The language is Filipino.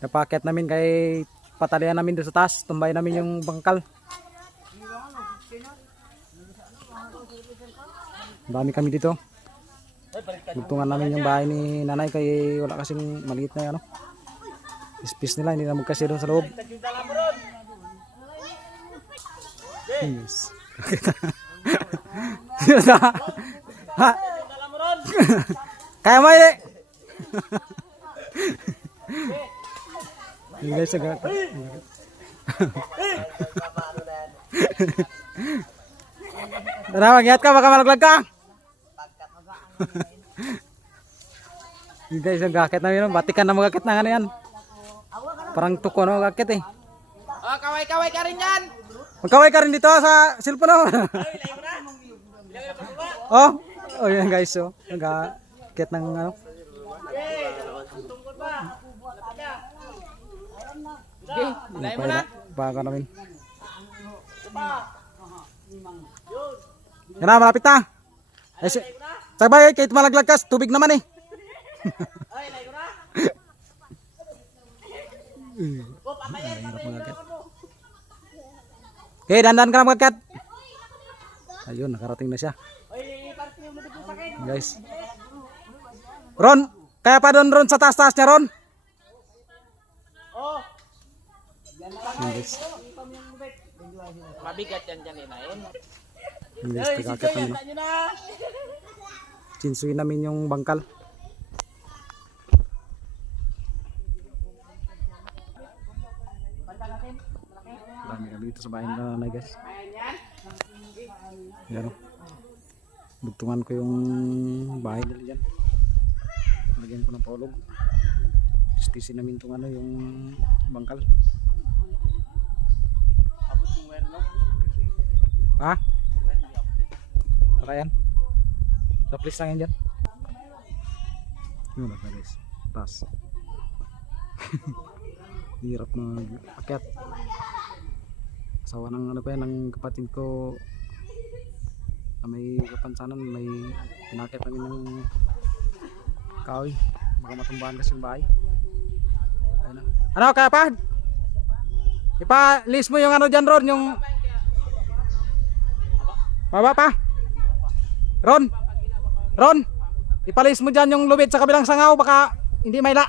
Napakyat namin kay patalian namin doon sa taas. Tumbay namin yung bangkal. Dami kami dito. Bugtungan namin yung bahay ni nanay kay wala kasing maliit na ano. Space nila, hindi na magkasya doon sa loob. Yes. Ha? Kaya mo eh. Yung guys agad. Tara, mag-ingat ka, baka malaglag ka. Yung guys, ang gakit namin, batikan na magakit na nga yan. Parang tuko na magakit eh. Oh, kaway-kaway ka rin yan. Magkaway ka rin dito sa cellphone mo. Oh, oh yan guys, so nagakit ng ano. Okay, ilay mo na. Baka namin. Yan na, malapit na. Ay, sabay, kahit malaglag ka, tubig naman eh. Okay, dandan ka na magagkat. Ayun, nakarating na siya. Guys. Ron, kaya pa doon Ron sa taas-taas niya Ron. Guys. Mabigat yan dyan inayin. Guys, tagakit namin. Chinsuin namin yung bangkal. Dami kami dito sa bahay na nanay guys. Yan o. Bugtungan ko yung bahay nila dyan. Lagyan ko ng paulog. Stisin namin itong ano yung bangkal. Ha? Para yan. Taplis lang yan dyan. Yun na guys. Taas. Hirap na akyat. Asawa ng ano ko yan, ng kapatid ko na may kapansanan, may pinakit namin ng kahoy. Baka matumbahan kasi yung bahay. Ayun na. Ano kaya pa? Ipa-list mo yung ano dyan Ron, yung baba pa. Ron, Ron, ipa-list mo dyan yung lubid sa kabilang sangaw, baka hindi may la.